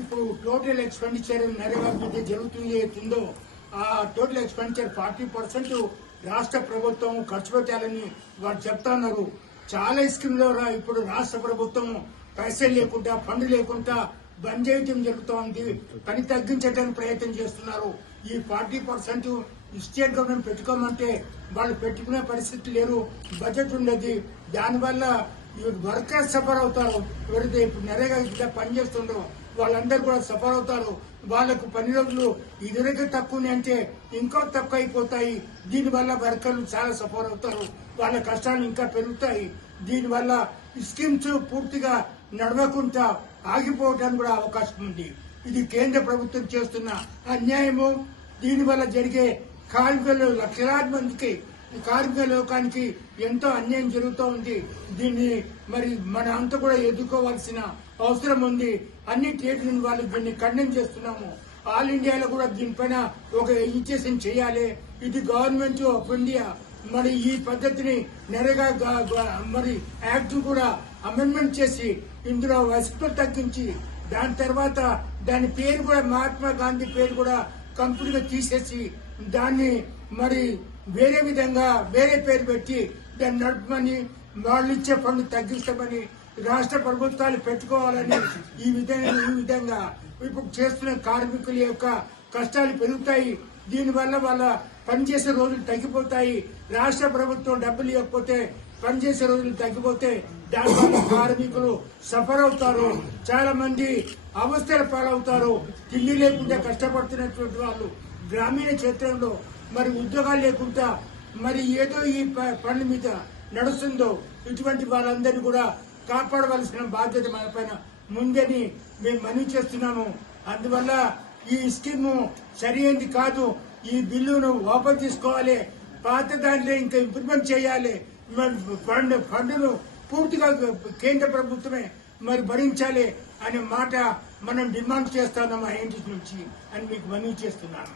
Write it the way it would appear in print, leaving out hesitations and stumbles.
ఇప్పుడు total expenditure NREGA జరుగుతుందో ఆ టోటల్ ఎక్స్పెండిచర్ 40% రాష్ట్ర ప్రభుత్వం ఖర్చు పెట్టాలని వారు చెప్తా ఉన్నారు. చాలా స్కీమ్లో ఇప్పుడు రాష్ట్ర ప్రభుత్వం పైసలు లేకుండా ఫండ్ లేకుండా బంద్ చేయడం జరుగుతోంది. పని తగ్గించడానికి ప్రయత్నం చేస్తున్నారు. ఈ 40% స్టేట్ గవర్నమెంట్ పెట్టుకోమంటే వాళ్ళు పెట్టుకునే పరిస్థితి లేరు. బడ్జెట్ ఉండదు. దానివల్ల వర్కర్స్ సఫర్ అవుతారు. ఎవరైతే ఇప్పుడు నరేగా ఇలా పనిచేస్తుండో వాళ్ళందరూ కూడా సఫర్ అవుతారు. వాళ్లకు పని రోజులు ఇదివరకే తక్కువనే అంటే ఇంకా తక్కువ అయిపోతాయి. దీనివల్ల వర్కర్లు చాలా సఫర్ అవుతారు. వాళ్ళ కష్టాలు ఇంకా పెరుగుతాయి. దీనివల్ల స్కీమ్స్ పూర్తిగా నడవకుండా ఆగిపోవడానికి కూడా అవకాశం ఉంది. ఇది కేంద్ర ప్రభుత్వం చేస్తున్న అన్యాయము. దీనివల్ల జరిగే కార్మికులు లక్షలాది మందికి కార్మిక లోకానికి ఎంతో అన్యాయం జరుగుతూ ఉంది. దీన్ని మరి మన అంతా కూడా ఎదుర్కోవాల్సిన అవసరం ఉంది. అన్ని ట్రేడ్ యూనియన్ వాళ్ళు దీన్ని ఖండన చేస్తున్నాము. ఆల్ ఇండియాలో కూడా దీనిపైన ఒక ఎడ్యుకేషన్ చేయాలి. ఇది గవర్నమెంట్ ఆఫ్ ఇండియా మరి ఈ పద్ధతిని నరేగా మరి యాక్ట్ కూడా అమెండ్మెంట్ చేసి ఇందులో వసతులు తగ్గించి దాని తర్వాత దాని పేరు కూడా మహాత్మా గాంధీ పేరు కూడా కంప్లీట్ గా తీసేసి దాన్ని మరి వేరే విధంగా వేరే పేరు పెట్టి దాన్ని నడపమని వాళ్ళు ఇచ్చే ఫండ్ తగ్గిస్తామని రాష్ట్ర ప్రభుత్వాలు పెట్టుకోవాలని ఈ విధంగా ఇప్పుడు చేస్తున్న కార్మికుల యొక్క కష్టాలు పెరుగుతాయి. దీనివల్ల వాళ్ళ పనిచేసే రోజులు తగ్గిపోతాయి. రాష్ట్ర ప్రభుత్వం డబ్బులు ఇవ్వకపోతే పనిచేసే రోజులు తగ్గిపోతే దానివల్ల కార్మికులు సఫర్ అవుతారు. చాలా మంది అవస్థల పాలవుతారు. తిండి లేకుండా కష్టపడుతున్నటువంటి వాళ్ళు గ్రామీణ క్షేత్రంలో మరి ఉద్యోగాలు లేకుండా మరి ఏదో ఈ పనుల మీద నడుస్తుందో ఇటువంటి వాళ్ళందరినీ కూడా కాపాడవలసిన బాధ్యత మన పైన ముందని మేము మనవి చేస్తున్నాము. అందువల్ల ఈ స్కీమ్ సరైనది కాదు. ఈ బిల్లును వాపసు తీసుకోవాలి. పాత దాంట్లో ఇంకా ఇంప్రూవ్మెంట్ చేయాలి. ఫండ్ను పూర్తిగా కేంద్ర ప్రభుత్వమే మరి భరించాలి అనే మాట మనం డిమాండ్ చేస్తున్నాము ఐఎన్టీ నుంచి అని మీకు మనవి చేస్తున్నాను.